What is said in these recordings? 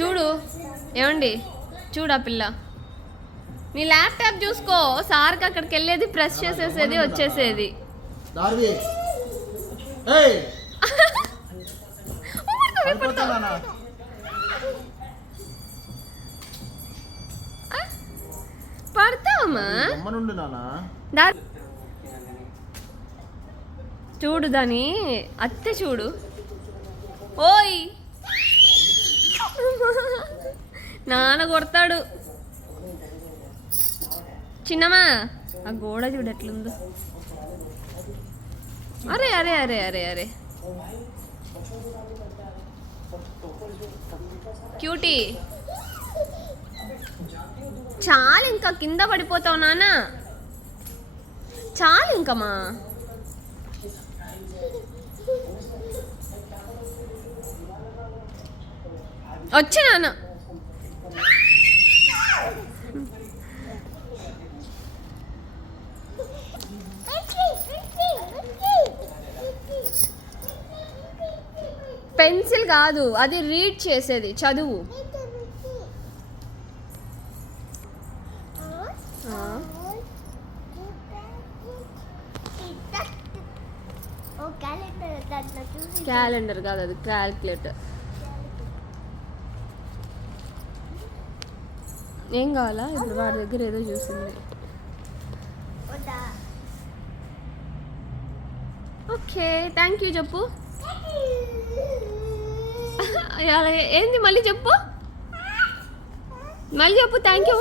చూడు. ఏమండి? చూడు ఆ పిల్ల. నీ ల్యాప్టాప్ చూసుకో. సార్కి అక్కడికి వెళ్ళేది ప్రెస్ చేసేసేది వచ్చేసేది. దా చూడు దాని అత్తె చూడు. ఓయ్! నాన్న కొడతాడు. చిన్నమ్మా. ఆ గోడ చూడు ఎట్లుందో. అరే అరే అరే అరే అరే. క్యూటీ. చాలు ఇంకా కింద పడిపోతావు నాన్న. చాలు ఇంకమ్మా వచ్చి నాన్న. పెన్సిల్ కాదు అది రీడ్ చేసేది చదువు. క్యాలెండర్ కాదు అది క్యాల్కులేటర్. ఏం కావాలా? ఇప్పుడు వాడి దగ్గర ఏదో చూసింది ఓకే థ్యాంక్ యూ చెప్పు. ఏంది మళ్ళీ చెప్పు? మళ్ళీ చెప్పు thank you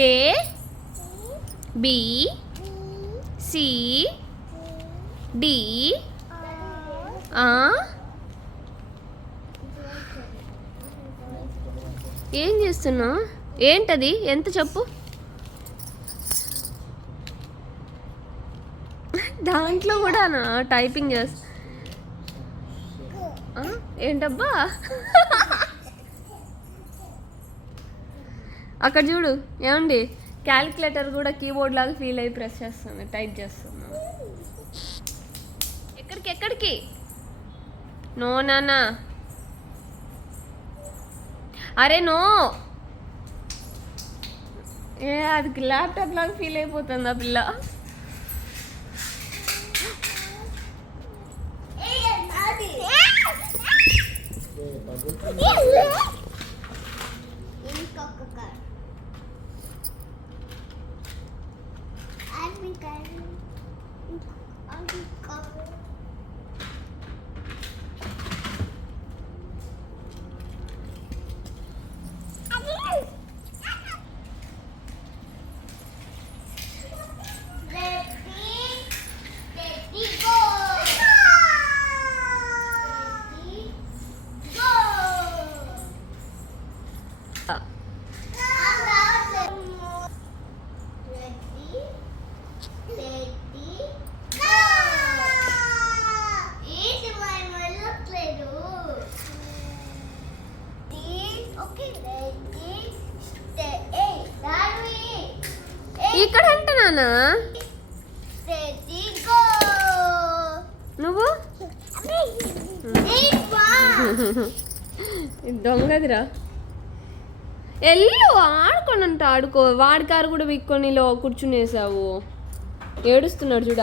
A B C D ఏం చేస్తున్నావు? ఏంటది? ఎంత చెప్పు. దాంట్లో కూడా టైపింగ్ చేస్తా. ఏంటబ్బా? అక్కడ చూడు ఏమండి? క్యాలిక్యులేటర్ కూడా కీబోర్డ్ లాగా ఫీల్ అయ్యి ప్రెస్ చేస్తుంది టైప్ చేస్తుంది. ఎక్కడికి ఎక్కడికి నో నానా అరే నో ఏ అది ల్యాప్టాప్ లాగా ఫీల్ అయిపోతుంది ఆ పిల్ల ఇంకొక కార్ అది కార్ అది car Ready, steady, go! Ready, go! ఇక్కడ అంట నానా నువ్వు? దొంగదిరా. ఎల్లు ఆడుకోని అంట ఆడుకో. వాడి కారు కూడా విక్కొని కూర్చునేసావు. ఏడుస్తున్నాడు చూడు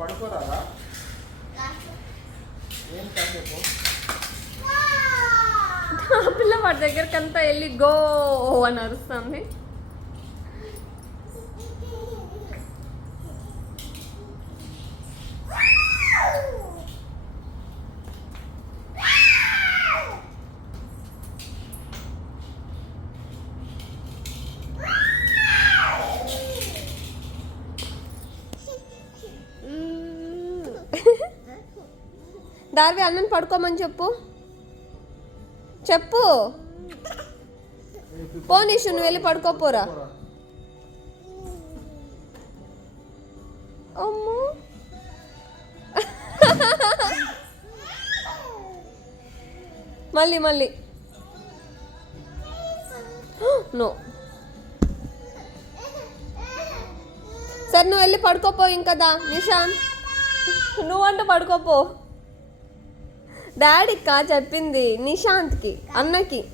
పడుకోరాదా? ఏం కాసేపు పిల్ల వాడి దగ్గరకంతా వెళ్ళి గో అని అరుస్తుంది. దార్వి అన్నని పడుకోమని చెప్పు. చెప్పు. పోనీషు నువ్వు వెళ్ళి పడుకోపోరా అమ్మో. మళ్ళీ మళ్ళీ. నో. సరే నువ్వు వెళ్ళి పడుకోపో ఇంకదా నిషాన్ నువ్వంటే పడుకోపో డాడీకా చెప్పింది నిశాంత్కి అన్నకి.